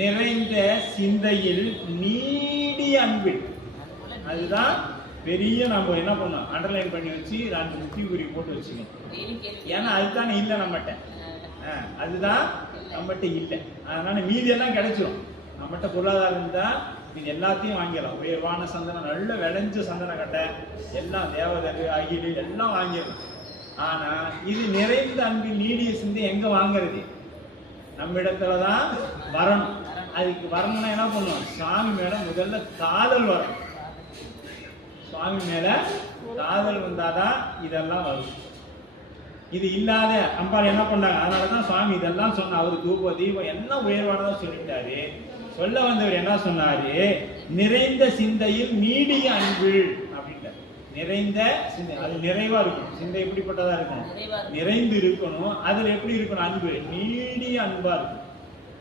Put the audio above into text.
நிறைந்த சிந்தையில் நீடிய அன்பில் அதுதான் பெரிய நம்ம என்ன பண்ணோம் அண்டர்லைன் பண்ணி வச்சு ரெண்டு முக்கிய குறி போட்டு வச்சுக்கணும். ஏன்னா அதுதான் இல்லை நம்மகிட்ட. அதுதான் நம்மகிட்ட இல்லை. அதனால மீதி எல்லாம் கிடைச்சிடும் நம்மகிட்ட பொருளாதாரம் இருந்தா இது எல்லாத்தையும் வாங்கிடலாம். உயர்வான சந்தனம் நல்ல விளைஞ்ச சந்தன கட்டை எல்லாம் தேவதரு அகிலு எல்லாம் வாங்கிடலாம். ஆனா இது நிறைந்த அன்பு நீடிய சிந்தை எங்க வாங்குறது? நம்ம இடத்துல தான் வரணும். அதுக்கு வரணும்னா என்ன பண்ணுவோம்? சாமி மேல முதல்ல காதல் வரும் சுவாமி மேல காதல் வந்தாதான் இதெல்லாம் வரும். இது இல்லாத அம்பாள் என்ன பண்ணாங்க? அதனால தான் சுவாமி இதெல்லாம் சொன்ன அவர் தூப தீபம் என்ன உயர்வானதா சொல்லிட்டாரு. சொல்ல வந்தவர் என்ன சொன்னாரு? நிறைந்த சிந்தையில் நீடிய அன்பு. நிறைந்த சிந்தை. அது நிறைவா இருக்கும் சிந்தை எப்படிப்பட்டதா இருக்கும். நிறைந்து இருக்கணும். அதுல எப்படி இருக்கணும்? அன்பு. நீடிய அன்பா இருக்கும்